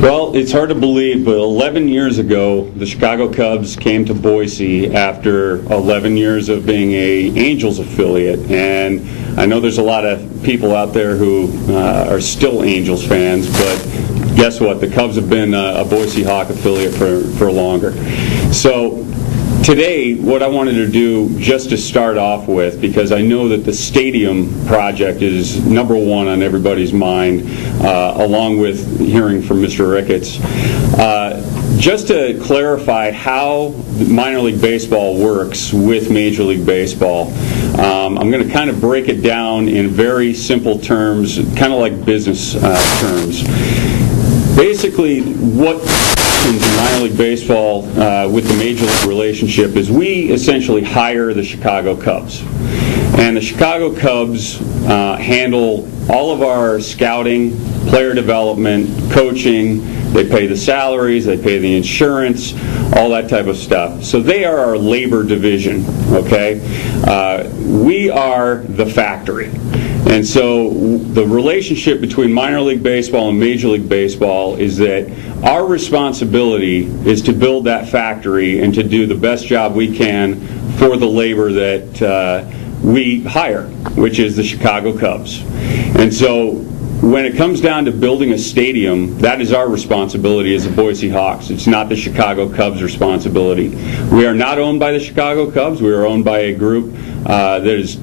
Well, it's hard to believe, but 11 years ago, the Chicago Cubs came to Boise after 11 years of being a Angels affiliate. And I know there's a lot of people out there who are still Angels fans, but guess what? The Cubs have been a Boise Hawk affiliate for longer. So today, what I wanted to do, just to start off with, because I know that the stadium project is number one on everybody's mind, along with hearing from Mr. Ricketts, just to clarify how minor league baseball works with Major League Baseball. I'm going to kind of break it down in very simple terms, kind of like business terms. Basically, what in minor league baseball with the major league relationship is we essentially hire the Chicago Cubs, and the Chicago Cubs handle all of our scouting, player development, coaching. They pay the salaries, they pay the insurance, all that type of stuff. So they are our labor division, okay? We are the factory. And so the relationship between minor league baseball and Major League Baseball is that our responsibility is to build that factory and to do the best job we can for the labor that we hire, which is the Chicago Cubs. And so when it comes down to building a stadium, that is our responsibility as the Boise Hawks. It's not the Chicago Cubs' responsibility. We are not owned by the Chicago Cubs. We are owned by a group that is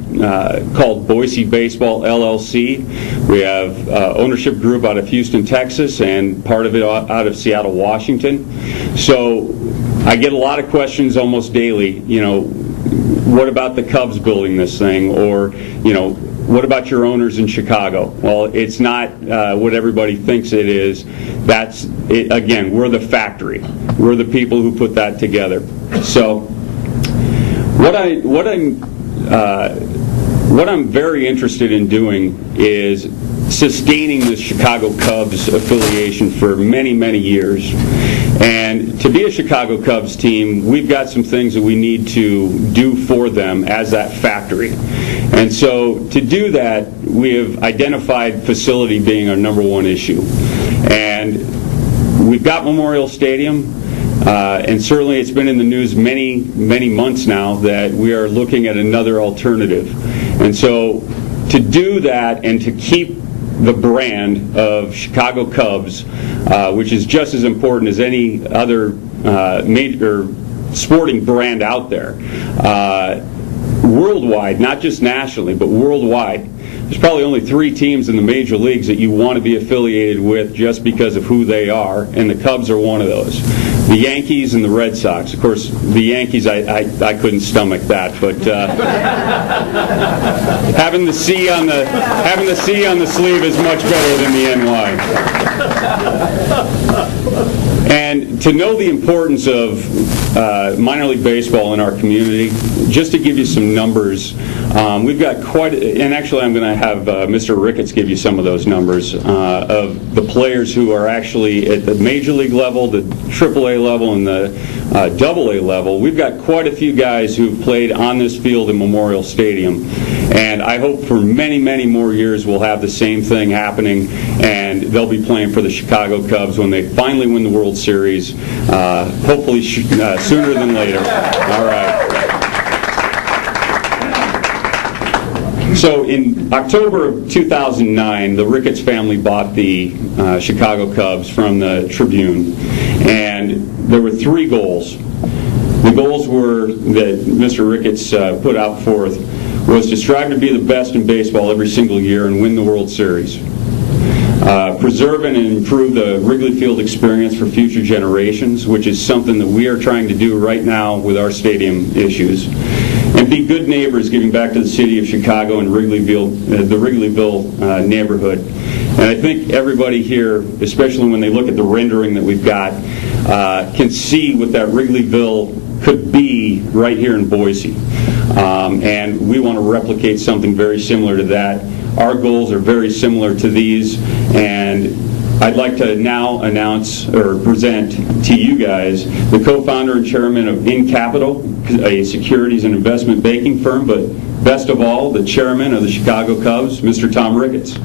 called Boise Baseball LLC. We have ownership group out of Houston, Texas, and part of it out of Seattle, Washington. So I get a lot of questions almost daily, what about the Cubs building this thing? Or, what about your owners in Chicago? Well, it's not what everybody thinks it is. That's it. Again, we're the factory. We're the people who put that together. So what I'm very interested in doing is sustaining the Chicago Cubs affiliation for many, many years. And to be a Chicago Cubs team, we've got some things that we need to do for them as that factory. And so to do that, we have identified facility being our number one issue. And we've got Memorial Stadium, and certainly it's been in the news many, many months now that we are looking at another alternative. And so to do that and to keep the brand of Chicago Cubs, which is just as important as any other major sporting brand out there, worldwide, not just nationally, but worldwide. There's probably only 3 teams in the major leagues that you want to be affiliated with just because of who they are, and the Cubs are one of those. The Yankees and the Red Sox. Of course, the Yankees, I couldn't stomach that, but having the C on the sleeve is much better than the NY. And to know the importance of minor league baseball in our community, just to give you some numbers, we've got and actually I'm going to have Mr. Ricketts give you some of those numbers of the players who are actually at the major league level, the AAA level, and the AA level. We've got quite a few guys who've played on this field in Memorial Stadium. And I hope for many, many more years we'll have the same thing happening, and they'll be playing for the Chicago Cubs when they finally win the World Series, hopefully sooner than later. All right. So in October of 2009, the Ricketts family bought the Chicago Cubs from the Tribune, and there were 3 goals. The goals were that Mr. Ricketts put out forth was to strive to be the best in baseball every single year and win the World Series. Preserve and improve the Wrigley Field experience for future generations, which is something that we are trying to do right now with our stadium issues. And be good neighbors, giving back to the city of Chicago and Wrigleyville, the Wrigleyville neighborhood. And I think everybody here, especially when they look at the rendering that we've got, can see what that Wrigleyville could be right here in Boise. And we want to replicate something very similar to that. Our goals are very similar to these, and I'd like to now announce or present to you guys the co-founder and chairman of In Capital, a securities and investment banking firm, but best of all, the chairman of the Chicago Cubs, Mr. Tom Ricketts.